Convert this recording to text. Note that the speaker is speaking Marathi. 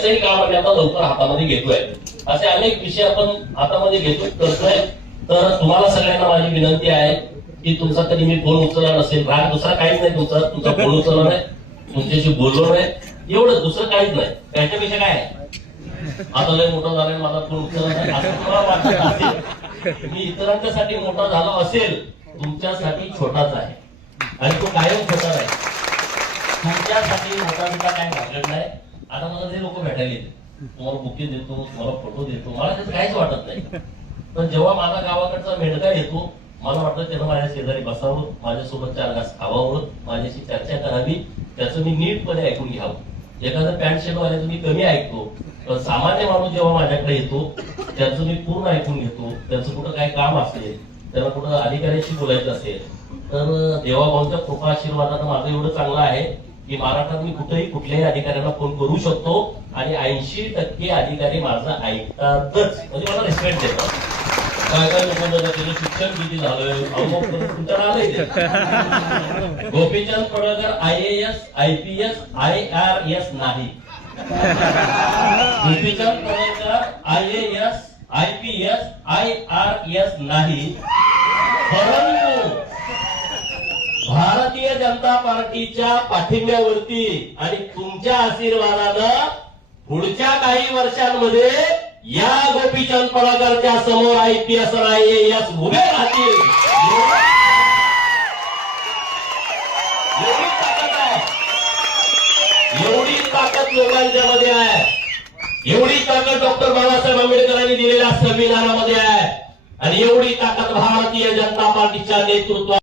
त्याचंही काम आम्ही आता लवकर हातामध्ये घेतोय. असे अनेक विषय आपण हातामध्ये घेतो करतोय. तर तुम्हाला सगळ्यांना माझी विनंती आहे की तुमचा कधी मी फोन उचलला नसेल, राग दुसरा काहीच नाही, तुमचा फोन उचलला नाही, तुमच्याशी बोललो नाही, एवढं दुसरं काहीच नाही. त्याच्यापेक्षा काय आहे, आता लय मोठा झालाय माझा फोन उचलला नाही असं तुम्हाला वाटत असेल. मी इतरांच्यासाठी मोठा झालो असेल, तुमच्यासाठी छोटाच आहे आणि तो कायम छोटा आहे. तुमच्यासाठी मोठा काय भागत नाही. आता मला जे लोक भेटायला येते, तुम्हाला बुके देतो, तुम्हाला फोटो देतो, मला त्याचं काहीच वाटत नाही. पण जेव्हा माझा गावाकडचा मेंढका येतो, मला वाटतं त्यानं माझ्या शेजारी बसावं, माझ्यासोबत 4 घास खावावं, माझ्याशी चर्चा करावी, त्याचं मी नीटपणे ऐकून घ्यावं. एखादं पॅन्ट शर्ट वाल्याचं मी कमी ऐकतो, पण सामान्य माणूस जेव्हा माझ्याकडे येतो त्याचं मी पूर्ण ऐकून घेतो. त्याचं कुठं काय काम असेल, त्याला कुठं अधिकाऱ्याशी बोलायचं असेल, तर देवाभाऊंच्या कृपा आशीर्वादानं माझं एवढं चांगलं आहे की महाराष्ट्रात मी कुठेही कुठल्याही अधिकाऱ्यांना फोन करू शकतो आणि 80% अधिकारी माझं ऐकतातच, म्हणजे मला रिस्पेक्ट देतात. काय काय लोक त्याचं शिक्षण किती झालंय, तुमच्याकडे आलंय. Gopichand Padalkar IAS IPS IRS नाही. Gopichand Padalkar IAS IPS IRS नाही, परंतु भारतीय जनता पार्टीच्या पाठिंब्यावरती आणि तुमच्या आशीर्वादानं पुढच्या काही वर्षांमध्ये या गोपीचंद पडळकरच्या समोर IPS IAS उभे राहतील. एवढी ताकद आहे, एवढी ताकद लोकांच्या मध्ये आहे, एवढी ताकद डॉक्टर बाबासाहेब आंबेडकरांनी दिलेल्या संविधानामध्ये आहे आणि एवढी ताकद भारतीय जनता पार्टीच्या नेतृत्वात